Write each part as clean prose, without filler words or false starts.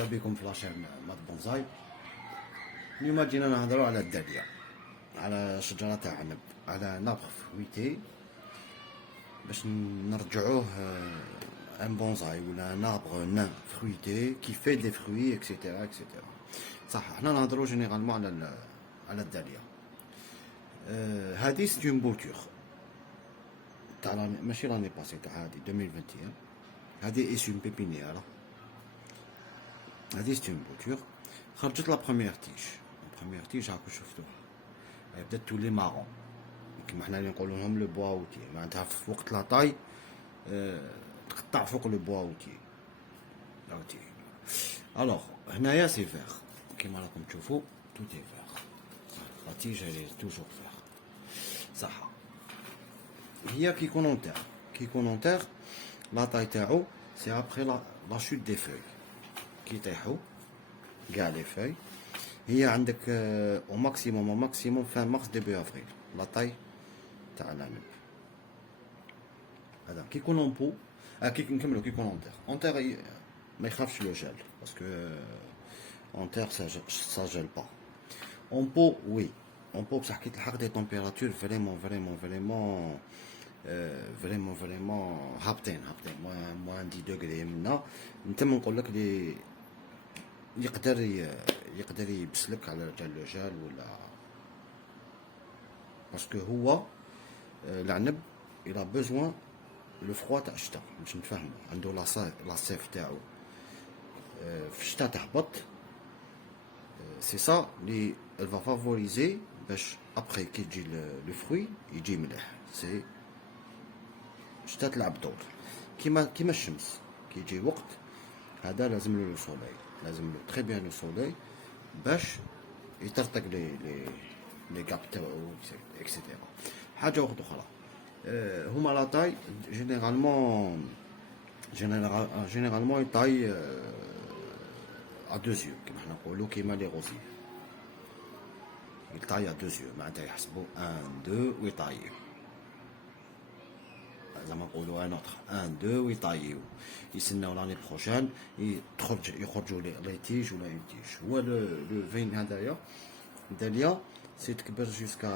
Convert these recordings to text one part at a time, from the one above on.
مرحبا بكم في لاشين مات بونزاي. اليوم جينا نهضروا على الدالية، على شجرة تاع عنب، على نابغ فرويتي باش نرجعوه ان بونزاي ولا نابغ نان فرويتي كي في دي فروي اكسيتيرا اكسيتيرا. صح، حنا نهضروا جينيرالمون على الدالية. هادي سي اون بوتور تاع ماشي لاني باسي، تاع هادي 2021. هادي اي اون بيبينيير، هادي سي اون بوتور. خرجت لا بروميير تيج، بروميير تيج هاكو شفتوها بدات تولي مارون كيما حنا اللي نقولوا لهم لو بوا اوتي، معناتها في وقت لا طاي تقطع فوق لو بوا اوتي اوتي. الوغ هنايا سي فيغ كيما راكم تشوفوا، تو تي فيغ، لا تيج هي توجور فيغ. صح، هي كي يكون اونتيغ، كي يكون اونتيغ لا طاي تاعو سي ابخي لا شوت دي فوي، كي يطيحوا كاع لي فوي. هي عندك او ماكسيموم فان مارس ديبي افريل لا طاي تاع العنب. هذا كي يكون اون بو، كي نكملو كي يكون اونتيغ ما يخافش لو جال باسكو اونتيغ سا جيل با. اون بو وي، اون بو بصح كي تلحق دي تمبيراتور فريمون هابطين موان 10 دوغري منا، نتم نقول لك لي يقدر يبسلك على جال لو جال ولا باسكو هو العنب الى بوزوان لو فروا تاع الشتا باش نتفاهمو. عنده لا سيف تاعو في الشتا تهبط، سي سا لي الفا فافوريزي باش ابخي كي تجي لو فروي يجي مليح. سي الشتا تلعب دور كيما الشمس، كي يجي وقت هذا لازم له لو سوليي، لازم له تري بيان لو سوليي باش يطرطق لي كاب تاعو اكسيتيرا. حاجه واحده اخرى، هما لا تاي جينيرالمون يطاي ا دو زيو كيما حنا نقولوا، كيما لي غوزي يطاي ا دو زيو، معناتها يحسبوا 1 2 ويطايو، زعما نقولوا ان اوتر 1 2 ويطايو، يسناو لاني بروشان يخرجوا لي تيج ولا اون تيج. هو لو فين هذايا داليا سي تكبر جوسكا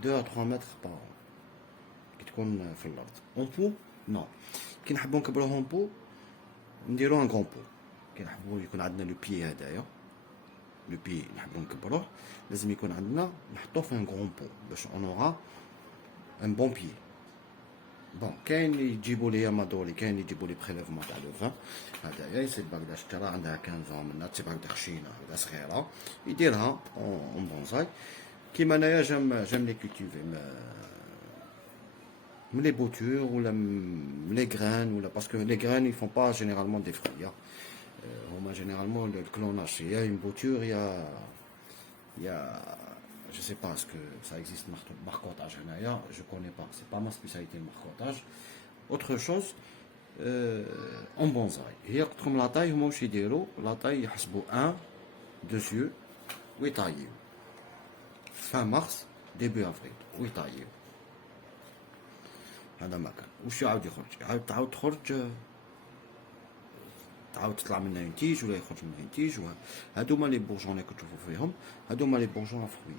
2 à 3 متر بار كي تكون في الارض. اون بو نو، كي نحبوا نكبروه اون بو نديرو ان غون بو. كي نحبوا يكون عندنا لو بي هذايا، لو بي نحبوا نكبروه لازم يكون عندنا نحطوه في ان غون بو باش اون اورا ان بون بي. بون كاين اللي يجيبوا لي مادولي، كاين اللي يجيبوا لي بريليفمون تاع لو فان هذايا يصيب باكدا شجره عندها 15 منا، تصيب هكذا خشينه هكذا صغيره يديرها اون بونزاي. كيما انايا جام لي كولتيفي من لي بوتور ولا من لي غران، ولا باسكو لي غران يفون با جينيرالمون دي فروي، هما جينيرالمون الكلوناج يا اون بوتور يا je sais pas est-ce que ça existe marcotage هنايا، je connais pas, c'est pas ma spécialité le marcotage. Autre chose en bonsaï هي قلت لكم لا طاي هما واش يديروا، لا طاي يحسبوا 1 2 يeux ويطايو fin mars début avril ويطايو. هذا ما كان واش يعاود يخرج، تعاود تخرج، تعاود تطلع منها اون تيج ولا يخرج منها اون تيج. هادوما لي بورجون اللي كتشوفوا فيهم، هادوما لي بورجون فروي،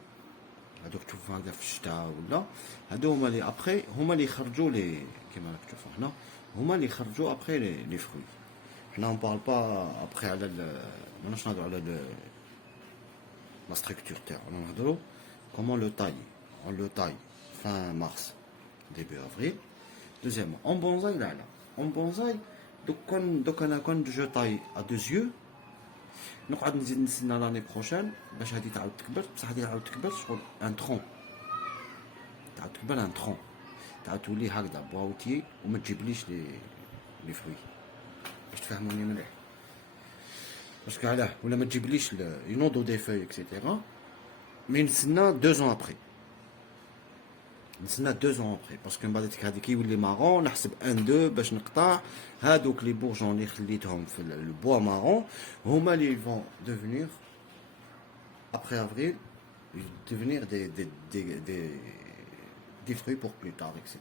هادوك تشوفوا هكذا في الشتاء ولا هادو هما لي ابخي، هما اللي يخرجوا لي كيما راك تشوفوا هنا، هما اللي يخرجوا ابخي لي فروي. حنا اون بارل با ابخي على ماناش نهضروا على لا ستركتور تاعو، نهضروا كومون لو تاي. اون لو تاي fin mars début avril. Deuxièmement en bonsaï لا en bonsaï دوك انا كون جو طاي ا دو زيو نقعد نزيد نستنى لاني بروشان باش هادي تعاود تكبر، بصح هادي تعاود تكبر شغل ان ترون، تعاود تكبر ان ترون، تعاود تولي هكذا بواوتي وما تجيبليش لي فروي باش تفهموني مليح. باسكو علاه ولا ما تجيبليش ينوضوا دي فوي اكسيتيرا، مي نستنى 2 ans ابري، نستنى 2 ans ابري باسكو من بعد هذيك يولي مارون نحسب 1 2 باش نقطع هادوك لي بورجون اللي خليتهم في البوا مارون، هما اللي فون devenir après avril devenir des fruits pour plus tard etc.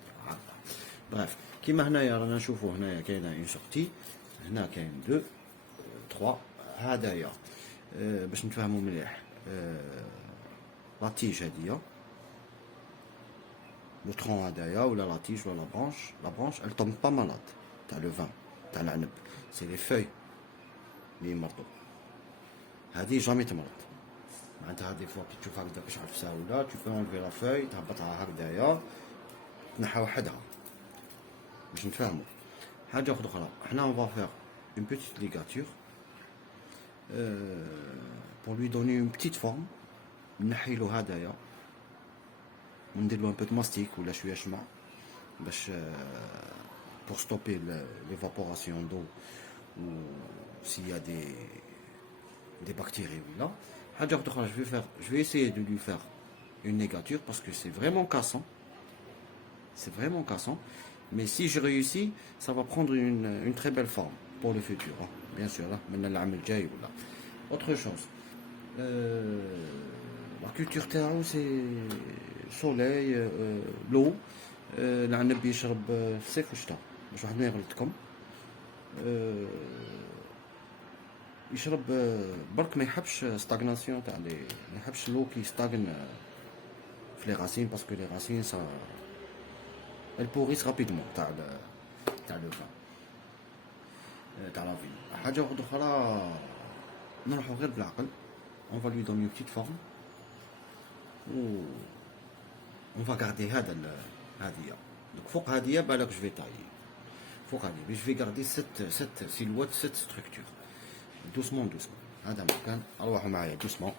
Bref كيما هنايا رانا نشوفوا هنايا كاينه اون سورتي، هنا كاين 2 3 هدايا باش نتفاهموا مليح. لاتيج هادية لو ترون هدايا ولا لاتيج ولا لا برانش elle tombe pas malade تاع لو فان تاع العنب. سي لي فوي لي يمرضوا. هادي جامي تمرض. معناتها دي فوا كي تشوف هكذا كاش عفسه ولا تو بو انلفي لا فوي تهبطها هكذايا تنحى وحدها باش نتفاهموا. حاجه اخرى حنا اون فا فيغ اون بيتيت ليغاتور pour lui donner une petite forme. نحيلو هدايا وندير له un peu de mastic ولا شويه شمع باش pour stopper l'évaporation d'eau ou s'il y a des bactéries là. Je vais essayer de lui faire une négature parce que c'est vraiment cassant. C'est vraiment cassant. Mais si je réussis, ça va prendre une très belle forme pour le futur. Hein. Bien sûr, là, maintenant là. Autre chose. La culture terreau, c'est soleil, l'eau. العنب يشرب في الصيف والشتاء باش واحد ما يغلطكم. يشرب برك ما يحبش ستاغناسيون تاع لي ما يحبش لو كي ستاغن في لي راسين باسكو لي راسين سا ال بوريس رابيدمون تاع لو فان تاع لا في. حاجه اخرى نروحو غير بالعقل. on va lui donner une petite forme و on va garder هادية. donc فوق هادية بالك جو في تايي فوق هادية je vais garder cette silhouette cette structure doucement هذا مكان. اروحوا معايا doucement.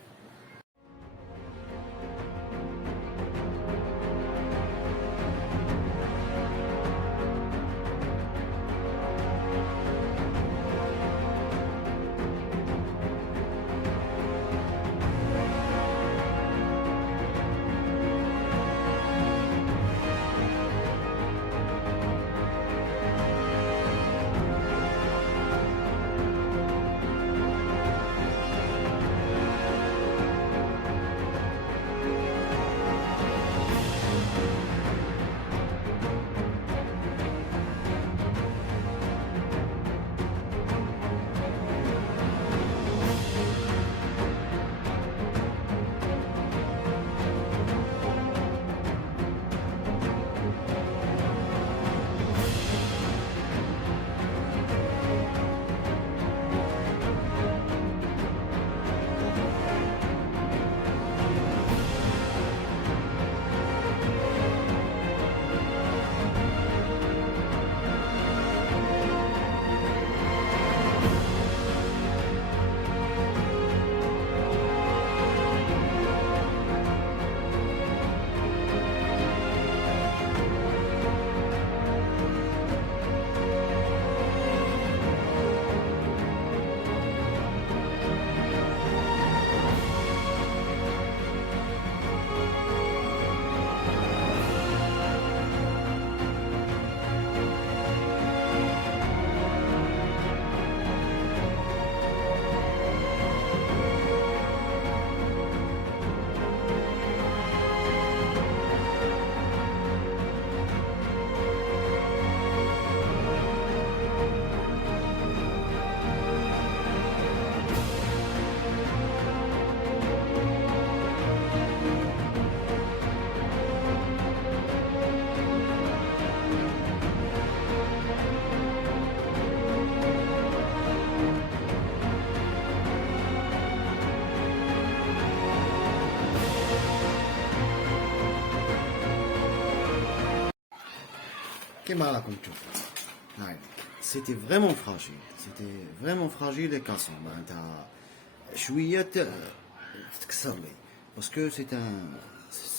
كيما راكم تشوفوا هاي سيتي فريمون فراجيل اي كاسون. معناتها شويه تكسر لي باسكو سي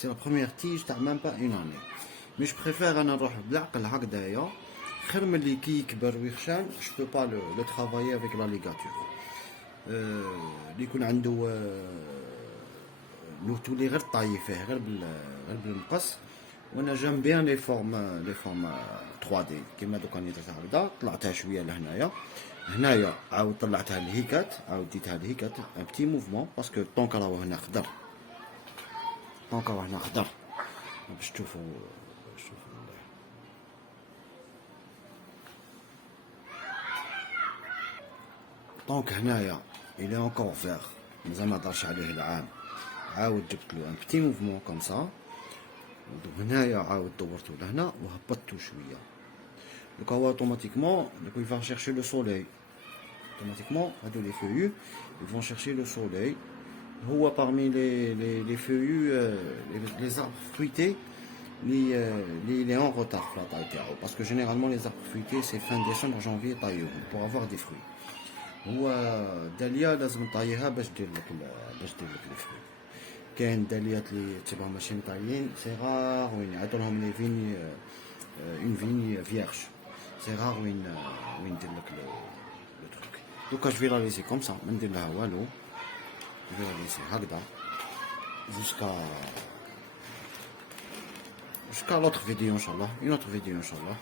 لا بروميير تيج تاع ميم با اون اني. مي جو بريفير انا نروح بالعقل هكذايا خير ملي كي يكبر ويخشان. جو بو با لو ترافايي افيك لا ليغاتور اللي يكون عنده لو تولي غير طاي فيه غير بالمقص. وانا جام بيان لي فورم 3 دي كيما دوكا راني درتها هكذا طلعتها شويه لهنايا عاود طلعتها لهيكات عاود ديتها لهيكات ان بتي موفمون باسكو طونك راهو هنا خضر باش تشوفوا طونك هنايا il est encore vert. مازال ما دارش عليه العام. عاود جبت له ان بتي موفمون كوم سا، وهنايا عاود دورته لهنا وهبطته شويه. دوكا هو اوتوماتيكمون il va chercher le soleil. Automatiquement, les feuillus, ils vont chercher le soleil. Parmi les feuillus, les arbres fruités, il est en retard parce que généralement les arbres fruités c'est fin décembre, janvier pour avoir des fruits. داليا لازم نطيها باش دير لك الفروي. كاين داليات اللي تبعهم ماشي مطايين سي رار، وين يعطوا لهم لي فيني اون فيني فيرج سي رار وين دير لك لو تروك. دوكا جو في لا ليسي كوم سا، ما ندير لها والو، جو في لا ليسي هكذا jusqu'à l'autre vidéo inchallah, une autre vidéo inchallah.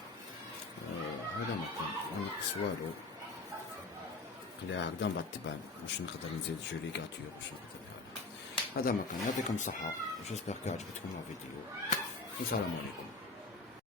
هذا ما كان ما نقص والو، خليها هكذا من بعد تبان باش نقدر نزيد جوليكاتور باش نقدر. هذا ما كان، يعطيكم الصحة، جيسبر كو عجبتكم الفيديو، والسلام عليكم.